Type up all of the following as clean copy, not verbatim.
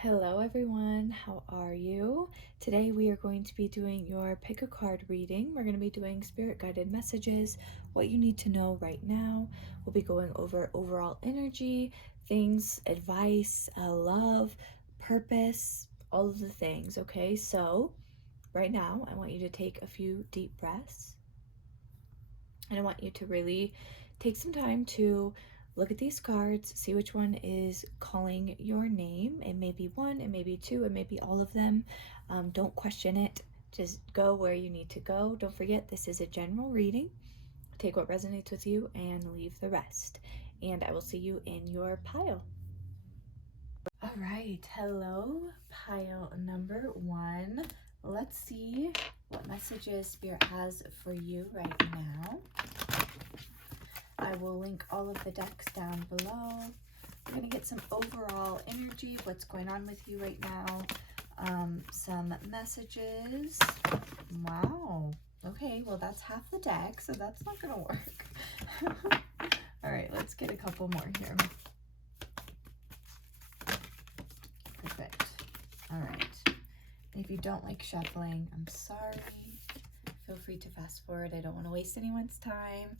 Hello everyone, how are you? Today we are going to be doing your pick a card reading. We're going to be doing spirit guided messages, what you need to know right now. We'll be going over overall energy, things, advice, love, purpose, all of the things, okay? So right now I want you to take a few deep breaths and I want you to really take some time to look at these cards, see which one is calling your name. It may be one, it may be two, it may be all of them. Don't question it. Just go where you need to go. Don't forget, this is a general reading. Take what resonates with you and leave the rest. And I will see you in your pile. All right, hello, pile number one. Let's see what messages Spirit has for you right now. I will link all of the decks down below. We're going to get some overall energy, what's going on with you right now, some messages. Wow. Okay, well that's half the deck, so that's not going to work. All right, let's get a couple more here. Perfect. All right. If you don't like shuffling, I'm sorry. Feel free to fast forward. I don't want to waste anyone's time.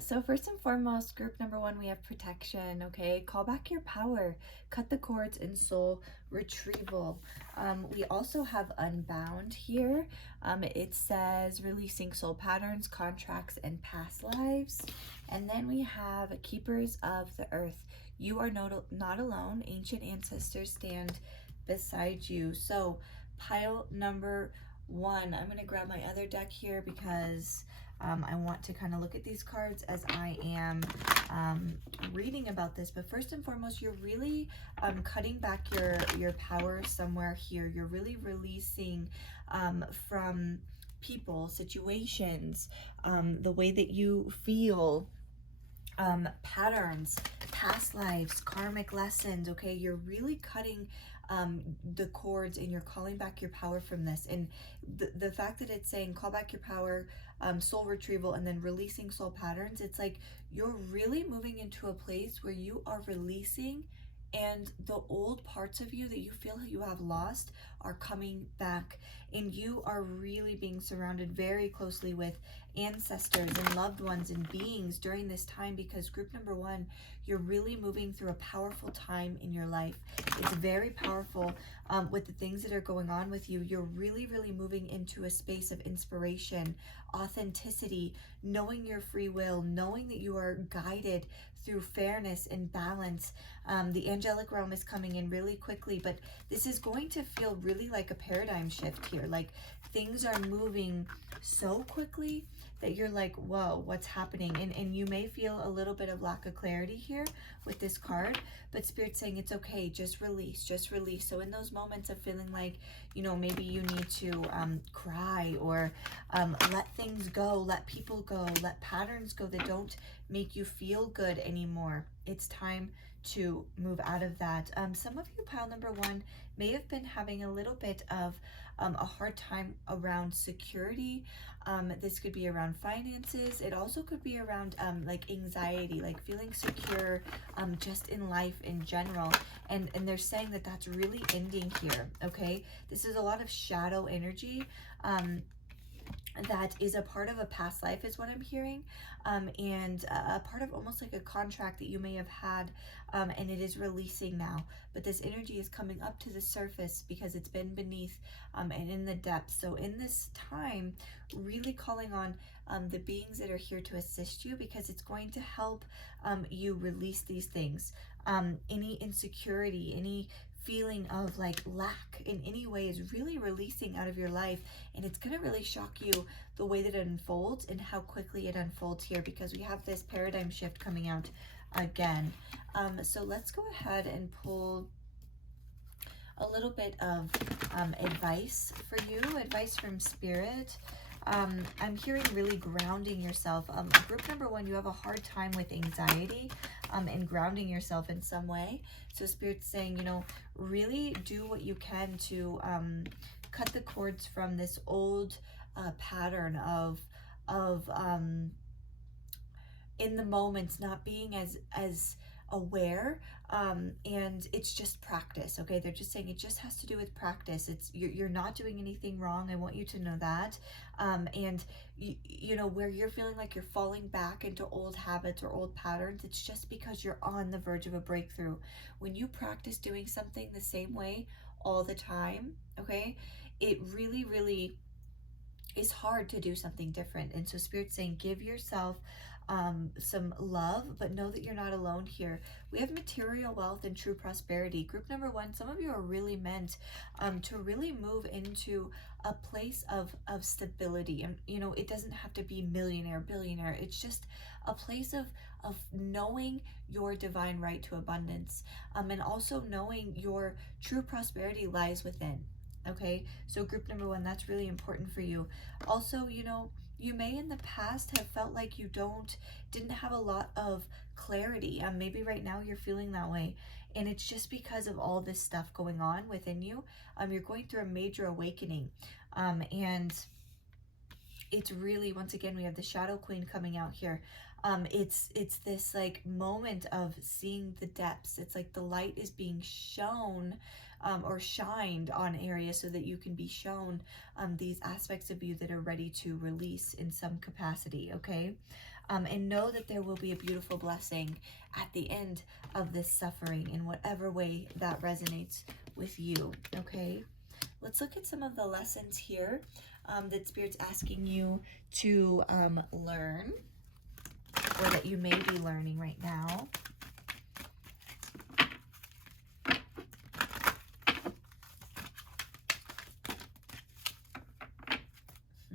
So first and foremost, group number one, we have protection, okay? Call back your power. Cut the cords in soul retrieval. We also have unbound here. It says releasing soul patterns, contracts, and past lives. And then we have keepers of the earth. You are not alone. Ancient ancestors stand beside you. So pile number one, I'm going to grab my other deck here because I want to kind of look at these cards as I am reading about this. But first and foremost, you're really cutting back your power somewhere here. You're really releasing from people, situations, the way that you feel, patterns, past lives, karmic lessons, okay? You're really cutting the cords and you're calling back your power from this. And the fact that it's saying call back your power, soul retrieval, and then releasing soul patterns, it's like you're really moving into a place where you are releasing, and the old parts of you that you feel you have lost are coming back, and you are really being surrounded very closely with ancestors and loved ones and beings during this time, because group number one, you're really moving through a powerful time in your life. It's very powerful with the things that are going on with you. You're really moving into a space of inspiration, authenticity, knowing your free will, knowing that you are guided through fairness and balance. The angelic realm is coming in really quickly, but this is going to feel really like a paradigm shift here. Like things are moving so quickly that you're like, whoa, what's happening? And you may feel a little bit of lack of clarity here with this card, but Spirit's saying it's okay, just release, just release. So in those moments of feeling like, you know, maybe you need to cry or let things go, let people go, let patterns go that don't make you feel good anymore, it's time to move out of that. Some of you, pile number one, may have been having a little bit of a hard time around security. This could be around finances. It also could be around like anxiety, like feeling secure just in life in general. And they're saying that that's really ending here, okay? This is a lot of shadow energy. That is a part of a past life is what I'm hearing, and a part of almost like a contract that you may have had, and it is releasing now, but this energy is coming up to the surface because it's been beneath and in the depths. So in this time, really calling on the beings that are here to assist you, because it's going to help you release these things. Any insecurity, any feeling of like lack in any way is really releasing out of your life, and it's going to really shock you the way that it unfolds and how quickly it unfolds here, because we have this paradigm shift coming out again. So let's go ahead and pull a little bit of advice for you, advice from Spirit. I'm hearing really grounding yourself. Group number one, you have a hard time with anxiety and grounding yourself in some way. So Spirit's saying, you know, really do what you can to cut the cords from this old pattern of in the moments not being as aware, and it's just practice. Okay, they're just saying it just has to do with practice. It's you're not doing anything wrong. I want you to know that. And you know, where you're feeling like you're falling back into old habits or old patterns, it's just because you're on the verge of a breakthrough. When you practice doing something the same way all the time, okay, it really, really is hard to do something different. And so Spirit's saying, give yourself some love, but know that you're not alone here. We have material wealth and true prosperity. Group number one, some of you are really meant to really move into a place of stability. And, you know, it doesn't have to be millionaire, billionaire. It's just a place of knowing your divine right to abundance, and also knowing your true prosperity lies within. Okay, so group number one, that's really important for you. Also, you know, you may in the past have felt like you didn't have a lot of clarity. Maybe right now you're feeling that way, and it's just because of all this stuff going on within you. You're going through a major awakening, and it's really, once again, we have the Shadow Queen coming out here. It's this like moment of seeing the depths. It's like the light is being shown, or shined on areas so that you can be shown these aspects of you that are ready to release in some capacity, okay? And know that there will be a beautiful blessing at the end of this suffering in whatever way that resonates with you, okay? Let's look at some of the lessons here that Spirit's asking you to learn, or that you may be learning right now.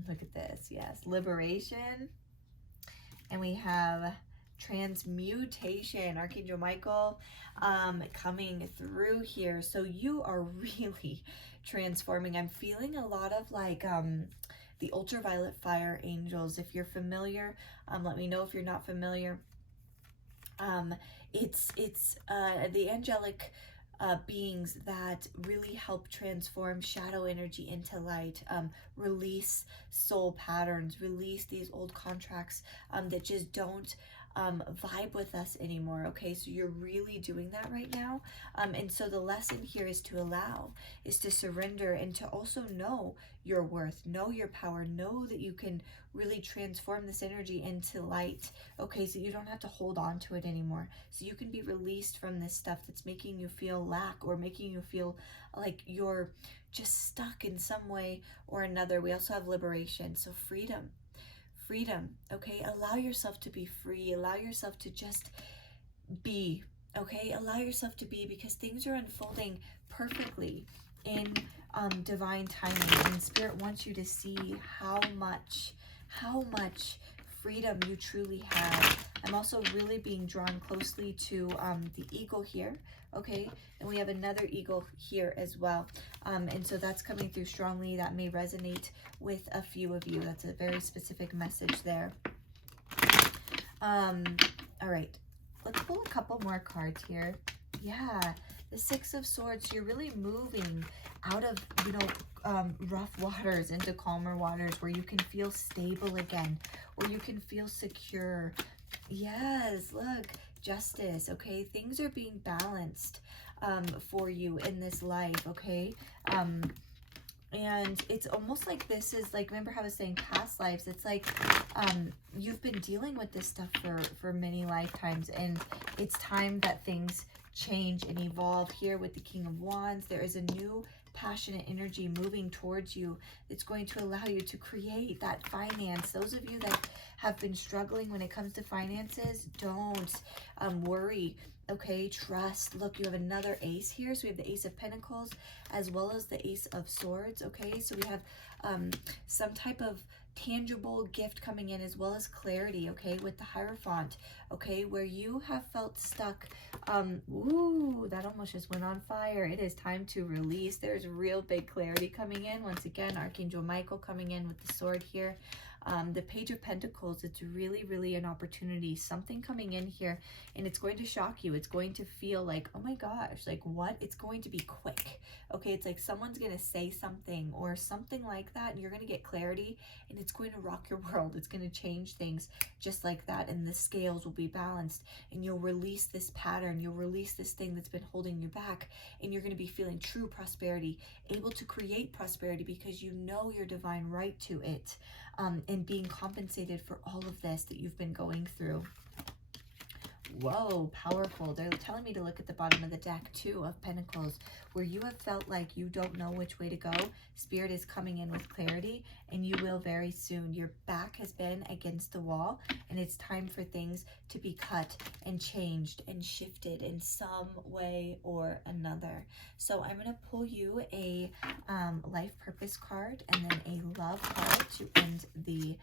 Look at this, yes, liberation. And we have transmutation, Archangel Michael coming through here. So you are really transforming. I'm feeling a lot of like the ultraviolet fire angels. If you're familiar, let me know if you're not familiar. It's the angelic beings that really help transform shadow energy into light, release soul patterns, release these old contracts that just don't vibe with us anymore. Okay, so you're really doing that right now, and so the lesson here is to allow, is to surrender, and to also know your worth, know your power, know that you can really transform this energy into light. Okay, so you don't have to hold on to it anymore, so you can be released from this stuff that's making you feel lack, or making you feel like you're just stuck in some way or another. We also have liberation, so freedom. Okay, allow yourself to be free, allow yourself to just be. Okay, allow yourself to be, because things are unfolding perfectly in divine timing, and Spirit wants you to see how much freedom you truly have. I'm also really being drawn closely to the eagle here, okay? And we have another eagle here as well. And so that's coming through strongly. That may resonate with a few of you. That's a very specific message there. All right, let's pull a couple more cards here. Yeah, the Six of Swords. You're really moving out of, you know, rough waters into calmer waters, where you can feel stable again, where you can feel secure. Yes, look, justice. Okay, things are being balanced for you in this life. Okay, and it's almost like this is like, remember how I was saying past lives? It's like you've been dealing with this stuff for many lifetimes, and it's time that things change and evolve. Here with the King of Wands, there is a new passionate energy moving towards you. It's going to allow you to create that finance. Those of you that have been struggling when it comes to finances, don't worry. Okay, trust. Look, you have another ace here. So we have the Ace of Pentacles as well as the Ace of Swords. Okay, so we have some type of tangible gift coming in, as well as clarity, okay, with the Hierophant, okay, where you have felt stuck. Ooh, that almost just went on fire. It is time to release. There's real big clarity coming in. Once again, Archangel Michael coming in with the sword here. The Page of Pentacles, it's really, really an opportunity, something coming in here, and it's going to shock you. It's going to feel like, oh my gosh, like what? It's going to be quick. Okay, it's like someone's going to say something or something like that, and you're going to get clarity, and it's going to rock your world. It's going to change things just like that, and the scales will be balanced, and you'll release this pattern. You'll release this thing that's been holding you back, and you're going to be feeling true prosperity, able to create prosperity because you know your divine right to it, and being compensated for all of this that you've been going through. Whoa, powerful. They're telling me to look at the bottom of the deck too, of Pentacles, where you have felt like you don't know which way to go. Spirit is coming in with clarity, and you will very soon. Your back has been against the wall, and it's time for things to be cut and changed and shifted in some way or another. So I'm going to pull you a life purpose card and then a love card to end the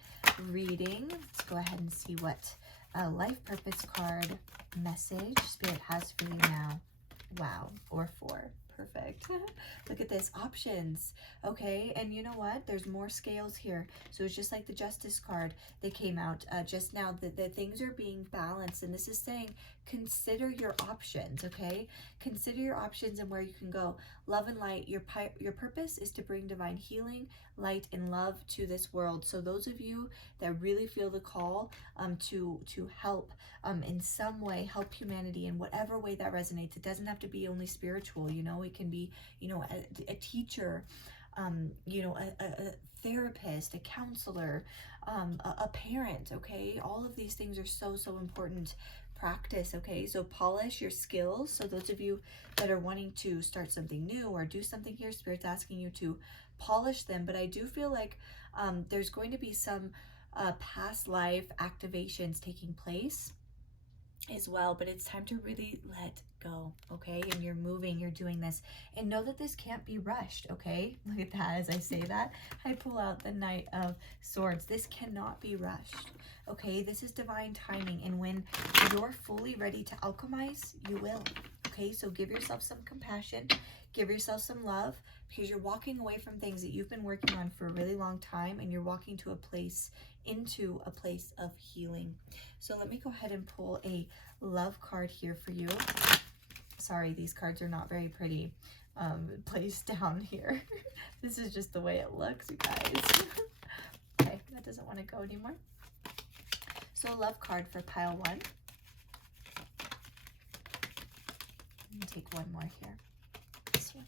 reading. Let's go ahead and see what a life purpose card message Spirit has for you now. Wow, or four. Perfect. Look at this, options. Okay, and you know what? There's more scales here. So it's just like the Justice card that came out just now, that things are being balanced. And this is saying, consider your options, okay? Consider your options and where you can go. Love and light, your purpose is to bring divine healing, light, and love to this world. So those of you that really feel the call to help in some way, help humanity in whatever way that resonates. It doesn't have to be only spiritual, you know, it can be, you know, a teacher, you know, a therapist, a counselor, a parent, okay? All of these things are so, so important. Practice, okay? So polish your skills. So those of you that are wanting to start something new or do something here, Spirit's asking you to polish them. But I do feel like there's going to be some past life activations taking place as well, but it's time to really let go, okay? And you're moving, you're doing this, and know that this can't be rushed, okay? Look at that. As I say that, I pull out the Knight of Swords. This cannot be rushed, okay? This is divine timing, and when you're fully ready to alchemize, you will, okay? So give yourself some compassion, give yourself some love, because you're walking away from things that you've been working on for a really long time, and you're walking to a place, into a place of healing. So let me go ahead and pull a love card here for you. Sorry, these cards are not very pretty placed down here. This is just the way it looks, you guys. Okay, that doesn't want to go anymore. So a love card for pile one. Let me take one more here. This one.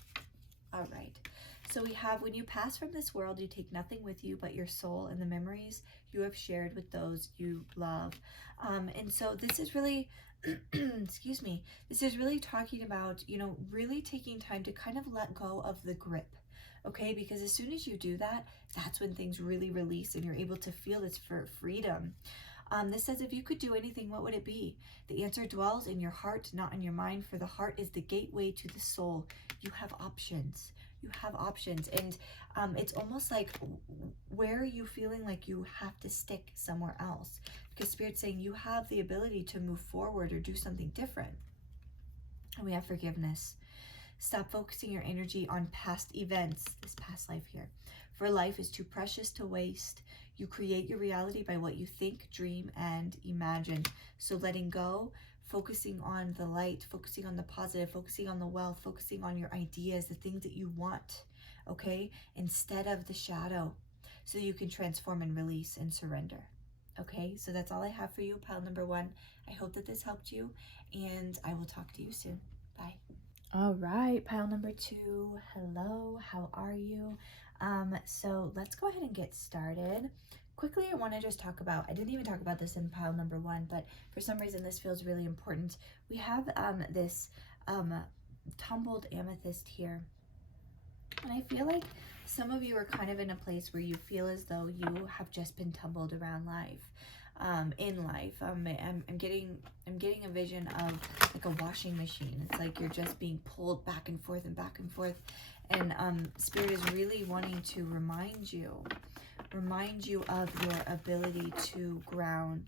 All right. So we have, when you pass from this world, you take nothing with you but your soul and the memories you have shared with those you love. And so this is really, excuse me, this is really talking about, you know, really taking time to kind of let go of the grip, okay? Because as soon as you do that, that's when things really release and you're able to feel this for freedom. This says, if you could do anything, what would it be? The answer dwells in your heart, not in your mind, for the heart is the gateway to the soul. You have options. You have options, and it's almost like, where are you feeling like you have to stick somewhere else? Because Spirit's saying you have the ability to move forward or do something different. And we have forgiveness. Stop focusing your energy on past events, this past life here. For life is too precious to waste. You create your reality by what you think, dream, and imagine. So letting go, focusing on the light, focusing on the positive, focusing on the wealth, focusing on your ideas, the things that you want, okay? Instead of the shadow, so you can transform and release and surrender, okay? So that's all I have for you, pile number one. I hope that this helped you, and I will talk to you soon. Bye. All right, pile number two. Hello, how are you? So let's go ahead and get started. Quickly, I want to just talk about, I didn't even talk about this in pile number one, but for some reason this feels really important. We have this tumbled amethyst here. And I feel like some of you are kind of in a place where you feel as though you have just been tumbled around life. In life, I'm getting a vision of like a washing machine. It's like you're just being pulled back and forth and back and forth, and Spirit is really wanting to remind you of your ability to ground,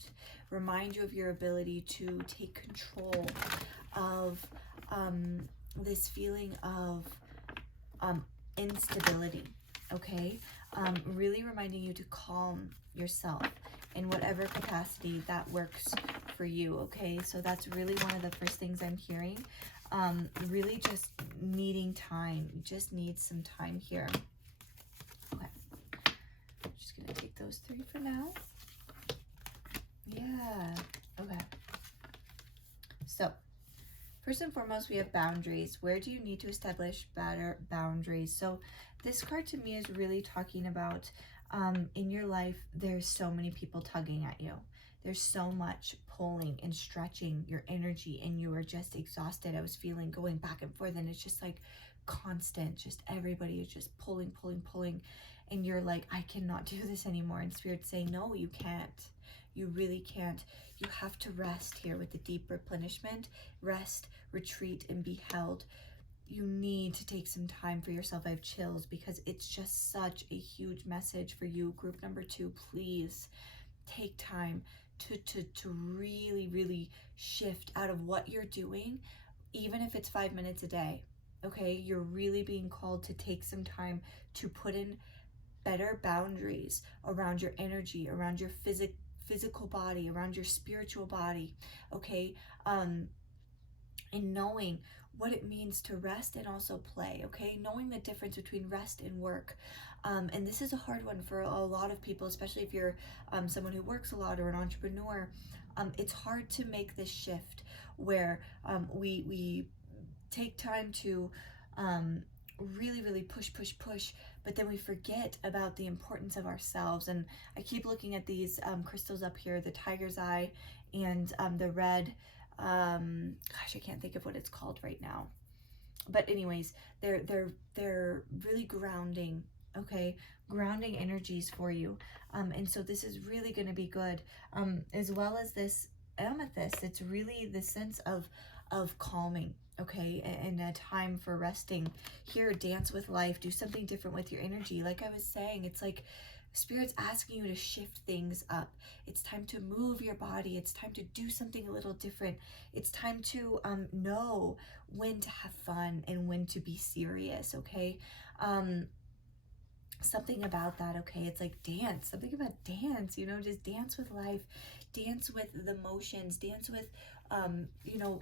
remind you of your ability to take control of this feeling of instability. okay? Really reminding you to calm yourself in whatever capacity that works for you, okay? So that's really one of the first things I'm hearing. Really just needing time. You just need some time here. Okay. I'm just going to take those 3 for now. Yeah. Okay. So, first and foremost, we have boundaries. Where do you need to establish better boundaries? So this card to me is really talking about in your life, there's so many people tugging at you. There's so much pulling and stretching your energy, and you are just exhausted. I was feeling going back and forth, and it's just like constant. Just everybody is just pulling, pulling, pulling. And you're like, I cannot do this anymore. And Spirit's saying, no, you can't. You really can't. You have to rest here with the deep replenishment. Rest, retreat, and be held. You need to take some time for yourself. I have chills because it's just such a huge message for you. Group number 2, please take time to really, really shift out of what you're doing, even if it's 5 minutes a day. Okay, you're really being called to take some time to put in better boundaries around your energy, around your physical body, around your spiritual body, okay? And knowing what it means to rest and also play, okay? Knowing the difference between rest and work. And this is a hard one for a lot of people, especially if you're someone who works a lot or an entrepreneur. It's hard to make this shift where we take time to really, really push, but then we forget about the importance of ourselves. And I keep looking at these crystals up here, the tiger's eye and the red, gosh, I can't think of what it's called right now. But anyways, they're really grounding, okay? Grounding energies for you. And so this is really going to be good. As well as this amethyst, it's really the sense of calming, okay? And a time for resting. Here, dance with life, do something different with your energy. Like I was saying, it's like Spirit's asking you to shift things up. It's time to move your body. It's time to do something a little different. It's time to know when to have fun and when to be serious, okay? Something about that, okay? It's like dance, something about dance, you know, just dance with life, dance with the motions, dance with, you know,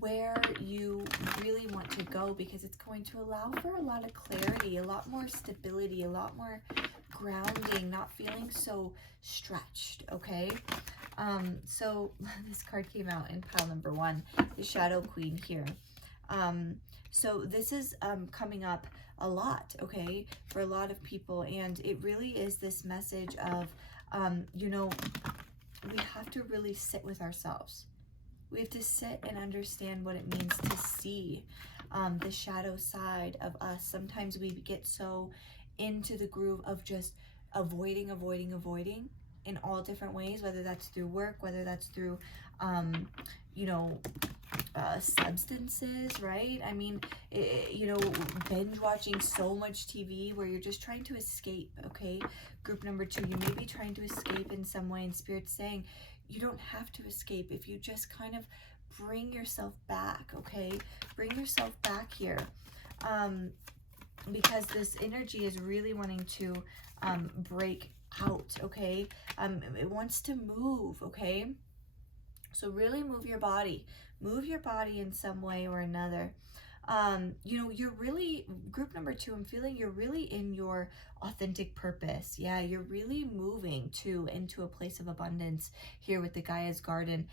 where you really want to go, because it's going to allow for a lot of clarity, a lot more stability, a lot more grounding, not feeling so stretched, okay? So this card came out in pile number 1, the Shadow Queen here. So this is coming up a lot, okay, for a lot of people, and it really is this message of, you know, we have to really sit with ourselves. We have to sit and understand what it means to see the shadow side of us. Sometimes we get so into the groove of just avoiding in all different ways, whether that's through work, whether that's through, you know, substances, right? I mean, you know, binge watching so much TV where you're just trying to escape, okay? Group number 2, you may be trying to escape in some way, and Spirit's saying you don't have to escape if you just kind of bring yourself back, okay? Bring yourself back here, because this energy is really wanting to break out, okay? It wants to move, okay? So really move your body in some way or another. You know, you're really, group number 2, I'm feeling you're really in your authentic purpose. Yeah, you're really moving into a place of abundance here with the Gaia's Garden.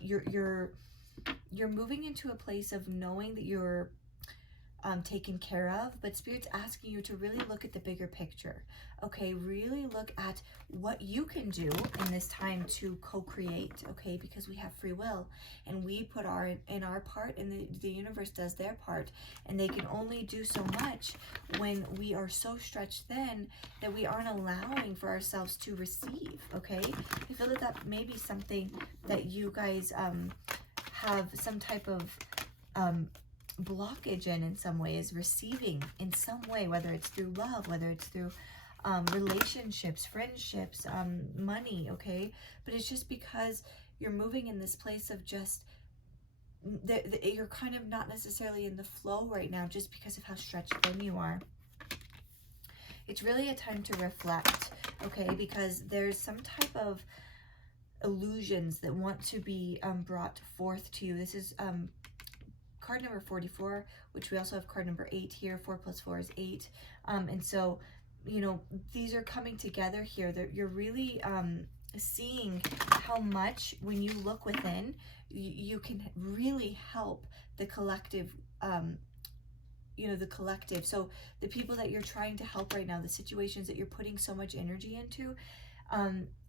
You're moving into a place of knowing that you're taken care of, but Spirit's asking you to really look at the bigger picture, okay? Really look at what you can do in this time to co-create, okay? Because we have free will, and we put our part, and the universe does their part, and they can only do so much when we are so stretched thin that we aren't allowing for ourselves to receive, okay? I feel that may be something that you guys have some type of blockage in some way, is receiving in some way, whether it's through love, whether it's through relationships, friendships, money, okay? But it's just because you're moving in this place of just you're kind of not necessarily in the flow right now, just because of how stretched thin you are. it's really a time to reflect, okay? Because there's some type of illusions that want to be brought forth to you. This is card number 44, which we also have card number 8 here. 4 plus 4 is 8. And so, you know, these are coming together here. That you're really seeing how much, when you look within, you can really help the collective, you know, the collective. So the people that you're trying to help right now, the situations that you're putting so much energy into,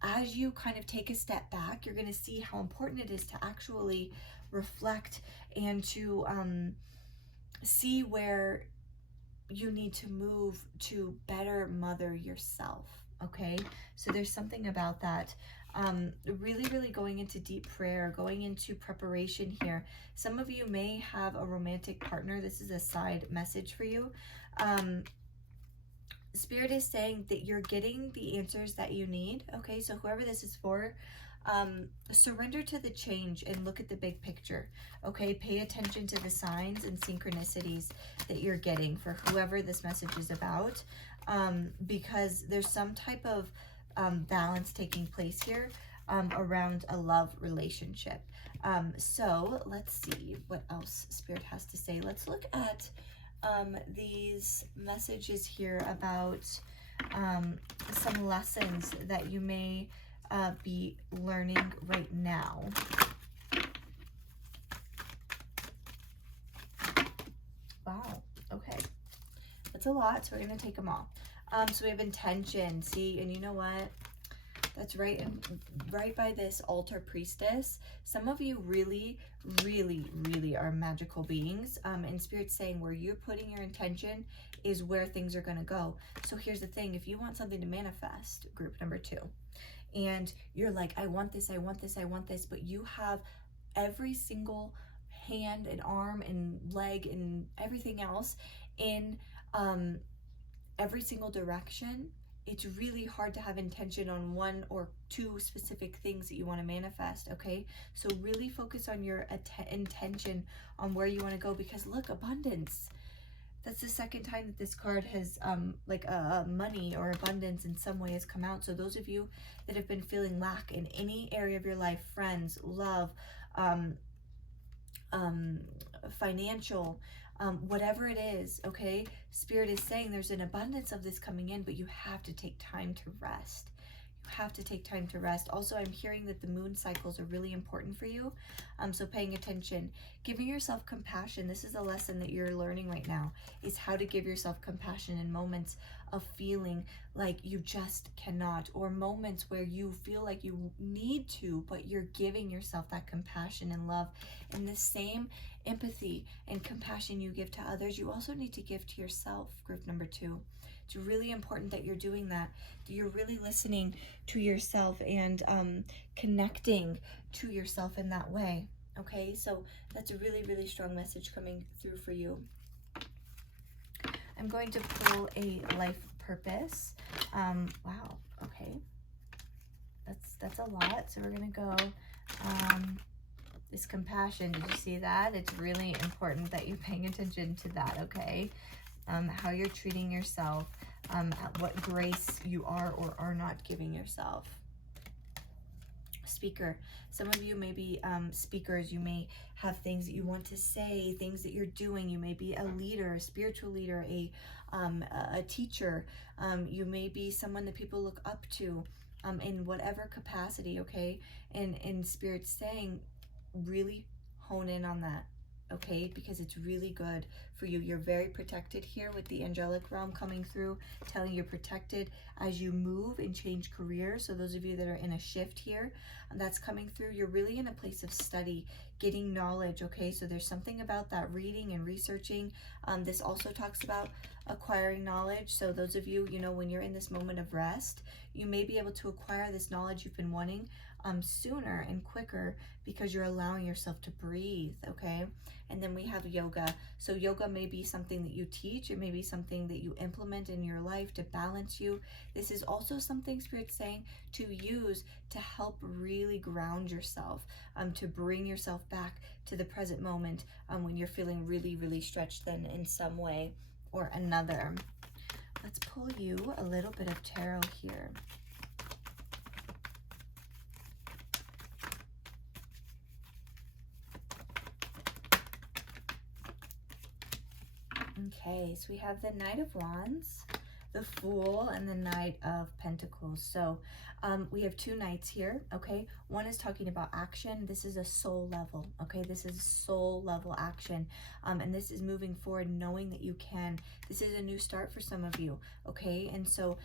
as you kind of take a step back, you're going to see how important it is to actually reflect and to see where you need to move to better mother yourself, okay? So there's something about that. Really going into deep prayer, going into preparation here. Some of you may have a romantic partner. This is a side message for you. Spirit is saying that you're getting the answers that you need, okay? So whoever this is for, surrender to the change and look at the big picture, okay? Pay attention to the signs and synchronicities that you're getting for whoever this message is about, because there's some type of balance taking place here around a love relationship. So let's see what else Spirit has to say. Let's look at these messages here about some lessons that you may be learning right now. Wow, okay. That's a lot, so we're going to take them all. So we have intention, see, and you know what? That's right, and right by this altar priestess, some of you really are magical beings, and Spirit's saying where you're putting your intention is where things are going to go. So here's the thing, if you want something to manifest, group number 2, and you're like, I want this, I want this, I want this, but you have every single hand and arm and leg and everything else in every single direction, it's really hard to have intention on 1 or 2 specific things that you want to manifest, okay? So really focus on your intention on where you want to go, because look, abundance. That's the second time that this card has like money or abundance in some way has come out. So those of you that have been feeling lack in any area of your life, friends, love, financial, whatever it is, okay? Spirit is saying there's an abundance of this coming in, but you have to take time to rest. You have to take time to rest. Also, I'm hearing that the moon cycles are really important for you. So paying attention, giving yourself compassion. This is a lesson that you're learning right now, is how to give yourself compassion in moments of feeling like you just cannot, or moments where you feel like you need to, but you're giving yourself that compassion and love. And the same empathy and compassion you give to others, you also need to give to yourself, group number 2. It's really important that you're doing that you're really listening to yourself and connecting to yourself in that way, okay? So that's a really strong message coming through for you. I'm going to pull a life purpose. Wow, okay. That's a lot. So we're gonna go this compassion. Did you see that? It's really important that you're paying attention to that, okay? How you're treating yourself, what grace you are or are not giving yourself. Speaker. Some of you may be speakers. You may have things that you want to say, things that you're doing. You may be a leader, a spiritual leader, a teacher. You may be someone that people look up to in whatever capacity, okay? And Spirit's saying, really hone in on that, okay? Because it's really good for you. You're very protected here with the angelic realm coming through, telling you're protected as you move and change careers. So those of you that are in a shift here, that's coming through. You're really in a place of study, getting knowledge, okay? So there's something about that reading and researching. This also talks about acquiring knowledge. So those of you, you know, when you're in this moment of rest, you may be able to acquire this knowledge you've been wanting sooner and quicker, because you're allowing yourself to breathe, okay? And then we have yoga. So yoga may be something that you teach. It may be something that you implement in your life to balance you. This is also something Spirit's saying to use to help really ground yourself, to bring yourself back to the present moment when you're feeling really stretched then in some way or another. let's pull you a little bit of tarot here. Okay, so we have the Knight of Wands, the Fool, and the Knight of Pentacles. So we have two knights here, okay? One is talking about action. This is a soul level, okay? This is soul level action. And this is moving forward, knowing that you can. This is a new start for some of you, okay? And so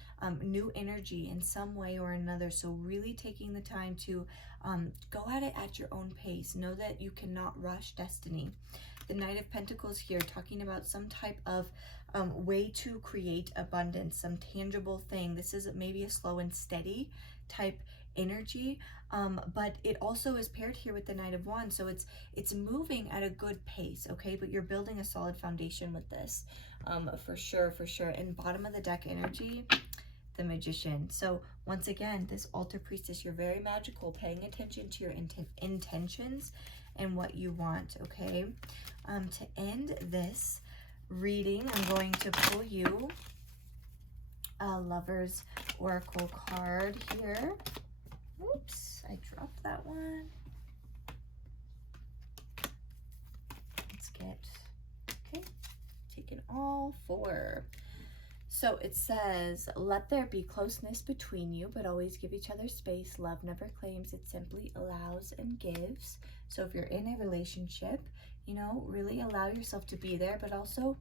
new energy in some way or another. So really taking the time to go at it at your own pace. Know that you cannot rush destiny. The Knight of Pentacles here, talking about some type of way to create abundance, some tangible thing. This is maybe a slow and steady type energy, but it also is paired here with the Knight of Wands, so it's moving at a good pace, okay? But you're building a solid foundation with this, for sure, for sure. And bottom of the deck energy, the Magician. So once again, this Altar Priestess, you're very magical, paying attention to your intentions and what you want, okay? To end this reading, I'm going to pull you a Lover's Oracle card here. Oops, I dropped that one. Let's get, okay, taking all four. So it says, let there be closeness between you, but always give each other space. Love never claims, it simply allows and gives. So if you're in a relationship, you know, really allow yourself to be there, but also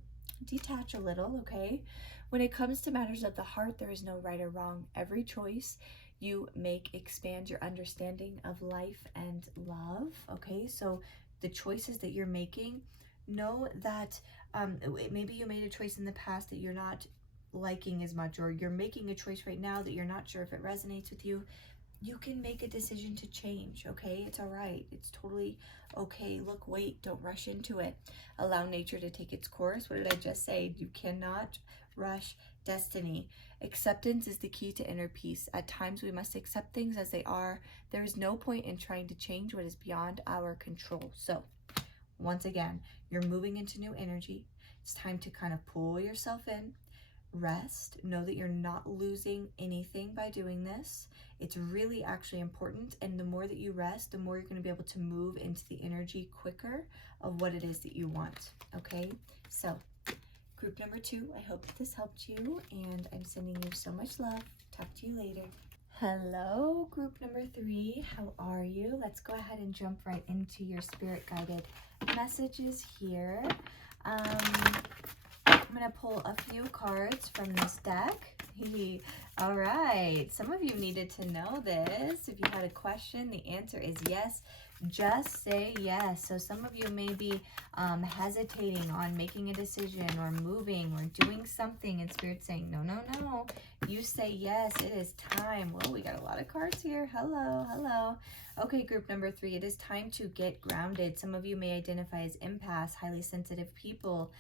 detach a little, okay? When it comes to matters of the heart, there is no right or wrong. Every choice you make expands your understanding of life and love, okay? So the choices that you're making, know that maybe you made a choice in the past that you're not liking as much, or you're making a choice right now that you're not sure if it resonates with you. You can make a decision to change, okay? It's all right. It's totally okay. Look, wait, don't rush into it. Allow nature to take its course. What did I just say? You cannot rush destiny. Acceptance is the key to inner peace. At times we must accept things as they are. There is no point in trying to change what is beyond our control. So once again, you're moving into new energy. It's time to kind of pull yourself in. Rest. Know that you're not losing anything by doing this. It's really actually important, and the more that you rest, the more you're going to be able to move into the energy quicker of what it is that you want, okay? So group number 2, I hope that this helped you, and I'm sending you so much love. Talk to you later. Hello, group number 3. How are you? Let's go ahead and jump right into your spirit guided messages here. I'm going to pull a few cards from this deck. All right. Some of you needed to know this. If you had a question, the answer is yes. Just say yes. So some of you may be hesitating on making a decision or moving or doing something, and Spirit's saying, no, no, no. You say yes. It is time. Well, we got a lot of cards here. Hello, hello. Okay, group number 3, it is time to get grounded. Some of you may identify as empaths, highly sensitive people.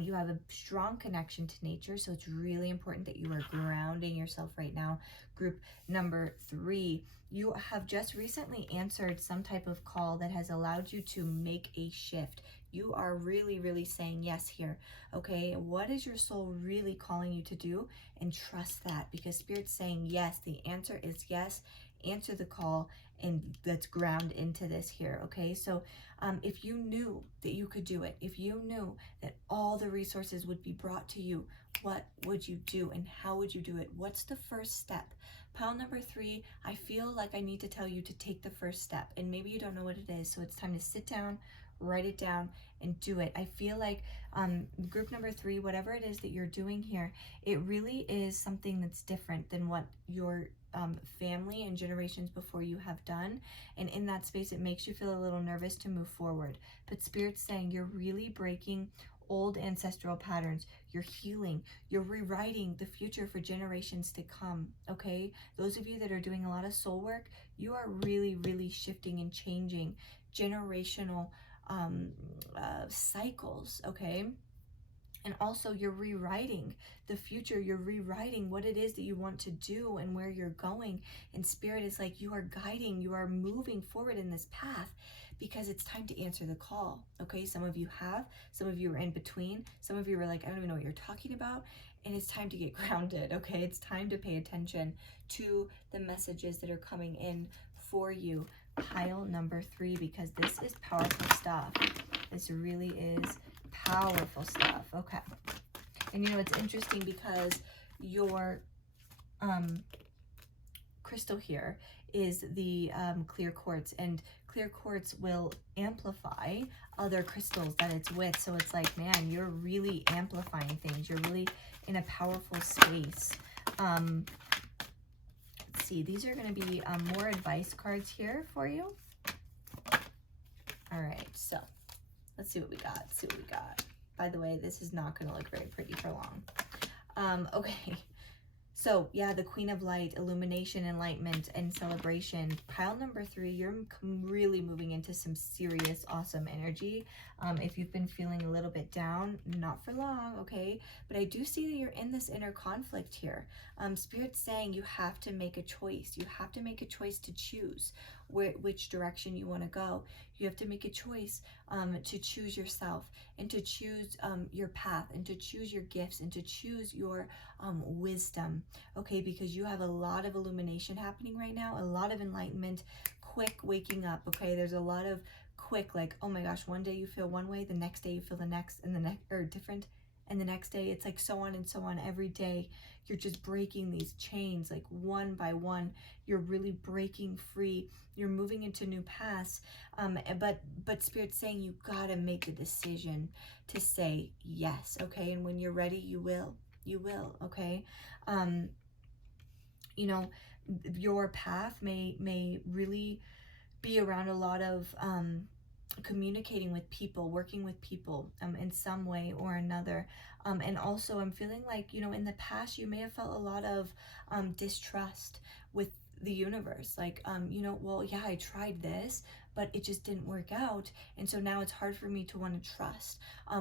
You have a strong connection to nature, so it's really important that you are grounding yourself right now. Group number 3, you have just recently answered some type of call that has allowed you to make a shift. You are really, really saying yes here, okay? What is your soul really calling you to do? And trust that, because Spirit's saying yes. The answer is yes. Answer the call, and let's ground into this here, okay? So if you knew that you could do it, if you knew that all the resources would be brought to you, what would you do, and how would you do it? What's the first step? Pile number 3, I feel like I need to tell you to take the first step, and maybe you don't know what it is, so it's time to sit down, write it down, and do it. I feel like group number 3, whatever it is that you're doing here, it really is something that's different than what your family and generations before you have done, and in that space it makes you feel a little nervous to move forward. But Spirit's saying you're really breaking old ancestral patterns. You're healing. You're rewriting the future for generations to come, okay? Those of you that are doing a lot of soul work, you are really, really shifting and changing generational cycles, okay? And also you're rewriting the future. You're rewriting what it is that you want to do and where you're going. And Spirit is like, you are guiding, you are moving forward in this path because it's time to answer the call. Okay, some of you have, some of you are in between, some of you are like, I don't even know what you're talking about. And it's time to get grounded. Okay, it's time to pay attention to the messages that are coming in for you. Pile number 3, because this is powerful stuff. This really is powerful stuff. Okay. And you know, it's interesting because your crystal here is the clear quartz, and clear quartz will amplify other crystals that it's with. So it's like, man, you're really amplifying things. You're really in a powerful space. Let's see, these are going to be more advice cards here for you. All right, so let's see what we got. Let's see what we got. By the way, this is not going to look very pretty for long. Okay. So yeah, the Queen of Light, illumination, enlightenment, and celebration. Pile number 3, you're really moving into some serious, awesome energy. If you've been feeling a little bit down, not for long, okay? But I do see that you're in this inner conflict here. Spirit's saying you have to make a choice. You have to make a choice to choose which direction you want to go. You have to make a choice to choose yourself, and to choose your path, and to choose your gifts, and to choose your wisdom, okay? Because you have a lot of illumination happening right now, a lot of enlightenment, quick waking up, okay? There's a lot of quick, like, oh my gosh, one day you feel one way, the next day you feel the next, and the next, or different, and the next day it's like so on and so on. Every day you're just breaking these chains, like one by one. You're really breaking free. You're moving into new paths. But Spirit's saying you gotta make the decision to say yes, okay? And when you're ready, you will, okay? You know, your path may really be around a lot of communicating with people, working with people in some way or another. And also I'm feeling like, you know, in the past you may have felt a lot of distrust with the universe, like, you know, well, yeah, I tried this, but it just didn't work out, and so now it's hard for me to want to trust,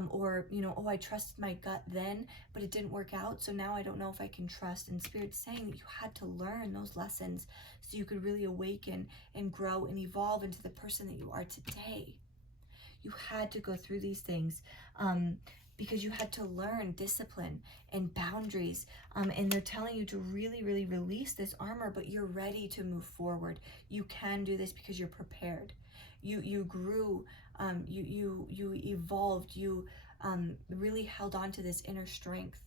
or, you know, oh, I trusted my gut then, but it didn't work out, so now I don't know if I can trust. And Spirit's saying that you had to learn those lessons so you could really awaken and grow and evolve into the person that you are today. You had to go through these things because you had to learn discipline and boundaries. And they're telling you to really, really release this armor, but you're ready to move forward. You can do this because you're prepared. You grew, you evolved, you really held on to this inner strength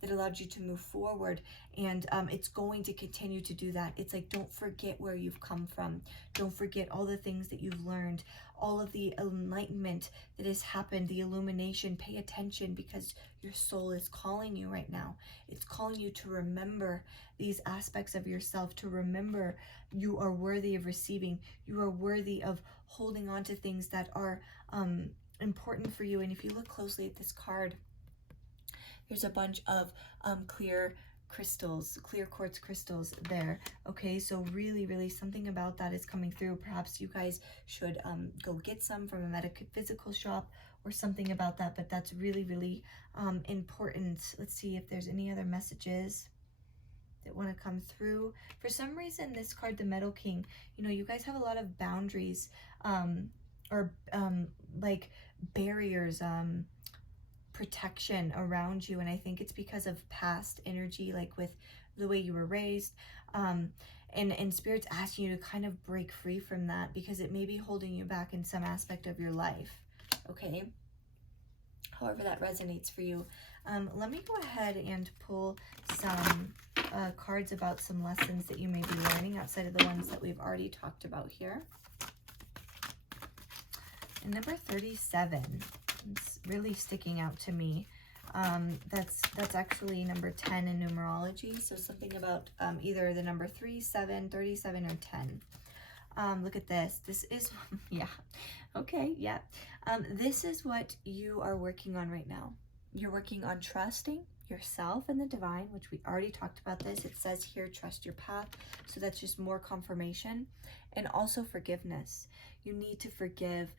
that allowed you to move forward, and it's going to continue to do that. It's like, don't forget where you've come from. Don't forget all the things that you've learned, all of the enlightenment that has happened, the illumination. Pay attention, because your soul is calling you right now. It's calling you to remember these aspects of yourself, to remember you are worthy of receiving. You are worthy of holding on to things that are important for you. And if you look closely at this card, there's a bunch of clear crystals, clear quartz crystals there. Okay, so really, really something about that is coming through. Perhaps you guys should go get some from a metaphysical shop or something about that, but that's really, really important. Let's see if there's any other messages that want to come through. For some reason, this card, the Metal King, you know, you guys have a lot of boundaries or like barriers, protection around you, and I think it's because of past energy, like with the way you were raised, and Spirit's asking you to kind of break free from that because it may be holding you back in some aspect of your life, okay? However that resonates for you. Let me go ahead and pull some cards about some lessons that you may be learning outside of the ones that we've already talked about here. And number 37, it's really sticking out to me. That's actually number 10 in numerology. So something about either the number 3, 7, 37, or 10. Look at this. This is, yeah, okay, yeah. This is what you are working on right now. You're working on trusting yourself and the divine, which we already talked about this. It says here, trust your path. So that's just more confirmation. And also forgiveness. You need to forgive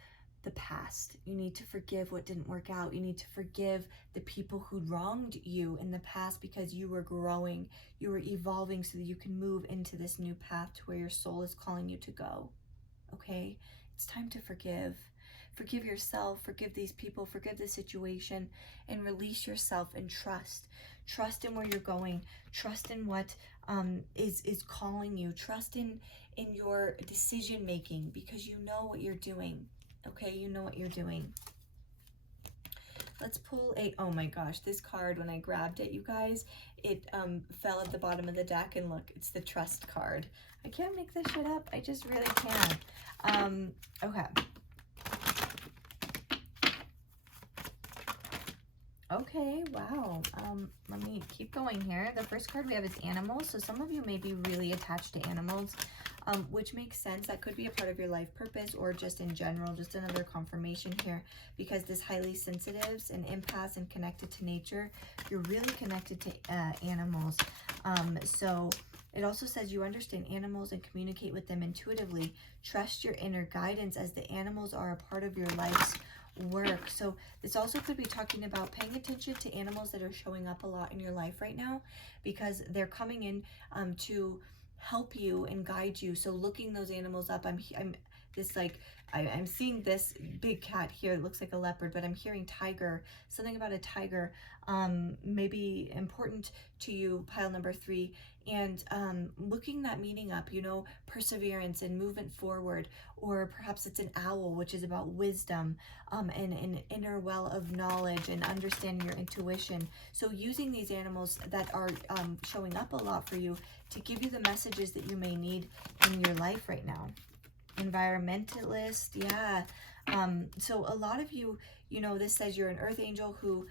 the past. You need to forgive what didn't work out. You need to forgive the people who wronged you in the past, because you were growing, you were evolving so that you can move into this new path to where your soul is calling you to go. Okay? It's time to forgive. Forgive yourself, forgive these people, forgive the situation, and release yourself and trust. Trust in where you're going. Trust in what is calling you. Trust in your decision making, because you know what you're doing. Okay, you know what you're doing. Let's pull a, oh my gosh, this card, when I grabbed it, you guys, it fell at the bottom of the deck, and look, it's the Trust card. I can't make this shit up. I just really can't. Okay. Okay, wow. Let me keep going here. The first card we have is animals. So some of you may be really attached to animals, which makes sense. That could be a part of your life purpose, or just in general, just another confirmation here, because this highly sensitives and empaths and connected to nature, you're really connected to animals. So it also says you understand animals and communicate with them intuitively. Trust your inner guidance, as the animals are a part of your life's work. So this also could be talking about paying attention to animals that are showing up a lot in your life right now, because they're coming in to help you and guide you. So looking those animals up, I'm this, like, I'm seeing this big cat here. It looks like a leopard, but I'm hearing tiger, something about a tiger, maybe important to you, pile number 3. And looking that meaning up, you know, perseverance and movement forward. Or perhaps it's an owl, which is about wisdom, and an inner well of knowledge and understanding your intuition. So using these animals that are showing up a lot for you to give you the messages that you may need in your life right now. Environmentalist, yeah. So a lot of you, you know, this says you're an earth angel who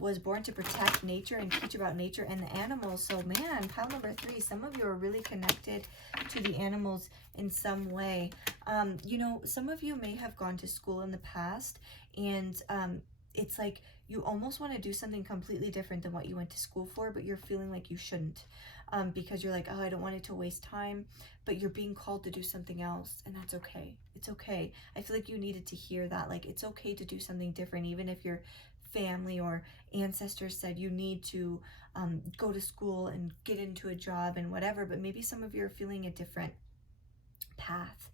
was born to protect nature and teach about nature and the animals. So man, pile number 3, some of you are really connected to the animals in some way. You know, some of you may have gone to school in the past, and it's like you almost want to do something completely different than what you went to school for, but you're feeling like you shouldn't, because you're like, oh, I don't want it to waste time, but you're being called to do something else, and that's okay. It's okay. I feel like you needed to hear that. Like, it's okay to do something different, even if your family or ancestors said you need to go to school and get into a job and whatever, but maybe some of you are feeling a different path.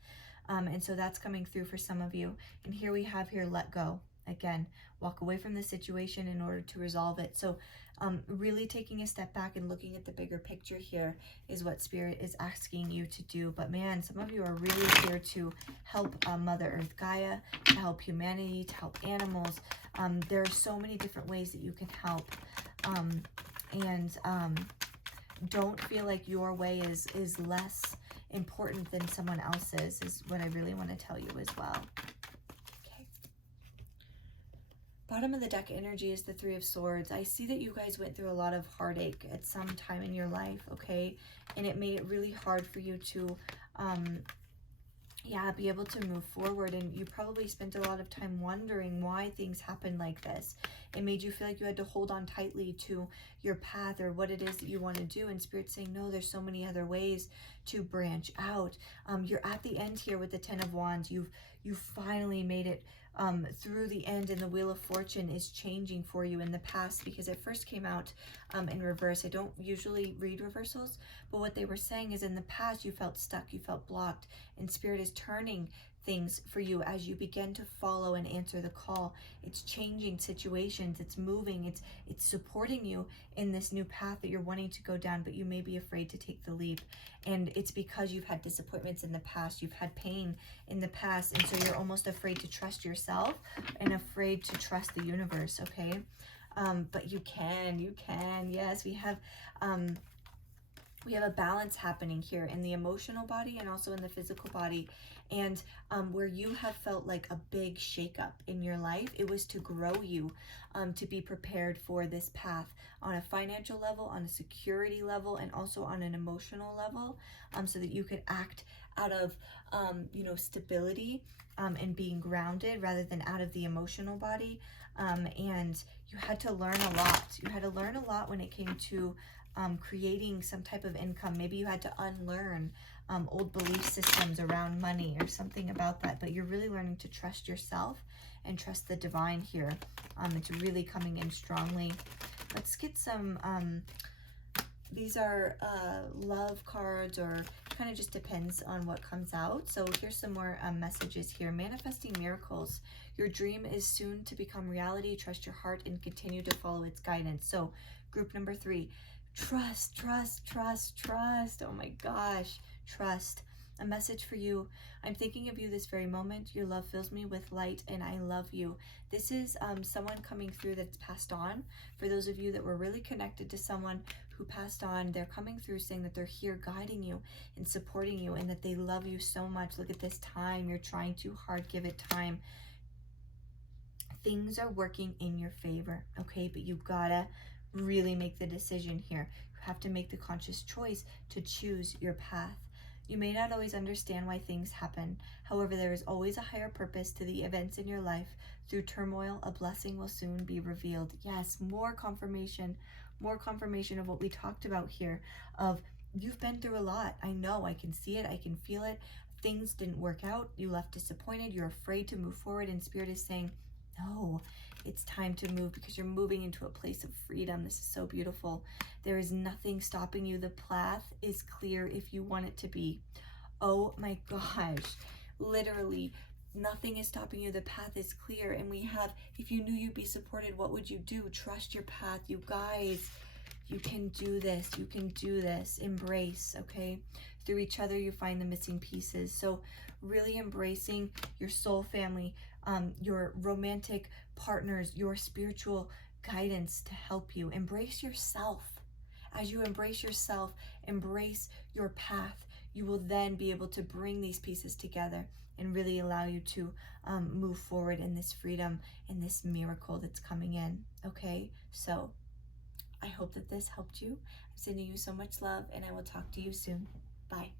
And so that's coming through for some of you. And here we have here, let go. Again, walk away from the situation in order to resolve it. So really taking a step back and looking at the bigger picture here is what Spirit is asking you to do. But man, some of you are really here to help Mother Earth Gaia, to help humanity, to help animals. There are so many different ways that you can help. Don't feel like your way is less important than someone else's, is what I really want to tell you as well. Okay. Bottom of the deck energy is the 3 of Swords. I see that you guys went through a lot of heartache at some time in your life, okay? And it made it really hard for you to, be able to move forward. And you probably spent a lot of time wondering why things happened like this. It made you feel like you had to hold on tightly to your path or what it is that you want to do. And Spirit's saying, no, there's so many other ways to branch out. You're at the end here with the 10 of Wands. You've finally made it through the end, and the Wheel of Fortune is changing for you in the past, because it first came out in reverse. I don't usually read reversals, but what they were saying is in the past you felt stuck, you felt blocked, and Spirit is turning things for you as you begin to follow and answer the call. It's changing situations, it's moving, it's supporting you in this new path that you're wanting to go down, but you may be afraid to take the leap. And it's because you've had disappointments in the past, you've had pain in the past, and so you're almost afraid to trust yourself and afraid to trust the universe, okay? But you can, yes. We have a balance happening here in the emotional body and also in the physical body. And where you have felt like a big shakeup in your life, it was to grow you, to be prepared for this path on a financial level, on a security level, and also on an emotional level, so that you could act out of, stability and being grounded rather than out of the emotional body. And you had to learn a lot. You had to learn a lot when it came to creating some type of income. Maybe you had to unlearn old belief systems around money or something about that, but you're really learning to trust yourself and trust the divine here. It's really coming in strongly. Let's get some, these are love cards, or kind of just depends on what comes out. So here's some more messages here. Manifesting miracles. Your dream is soon to become reality. Trust your heart and continue to follow its guidance. So group number 3, trust, trust, trust, trust. Oh my gosh, trust. A message for you. I'm thinking of you this very moment. Your love fills me with light and I love you. This is someone coming through that's passed on. For those of you that were really connected to someone who passed on, they're coming through saying that they're here guiding you and supporting you and that they love you so much. Look at this time. You're trying too hard. Give it time. Things are working in your favor, okay? But you gotta really make the decision here. You have to make the conscious choice to choose your path. You may not always understand why things happen. However, there is always a higher purpose to the events in your life. Through turmoil, a blessing will soon be revealed. Yes, more confirmation of what we talked about here, of you've been through a lot. I know, I can see it, I can feel it. Things didn't work out. You left disappointed. You're afraid to move forward, and Spirit is saying, no, it's time to move because you're moving into a place of freedom. This is so beautiful. There is nothing stopping you. The path is clear if you want it to be. Oh my gosh. Literally, nothing is stopping you. The path is clear. And we have, if you knew you'd be supported, what would you do? Trust your path. You guys, you can do this. You can do this. Embrace, okay? Through each other, you find the missing pieces. So really embracing your soul family, your romantic partners, your spiritual guidance to help you. Embrace yourself. As you embrace yourself, embrace your path, you will then be able to bring these pieces together and really allow you to move forward in this freedom, in this miracle that's coming in, okay? So I hope that this helped you. I'm sending you so much love, and I will talk to you soon. Bye.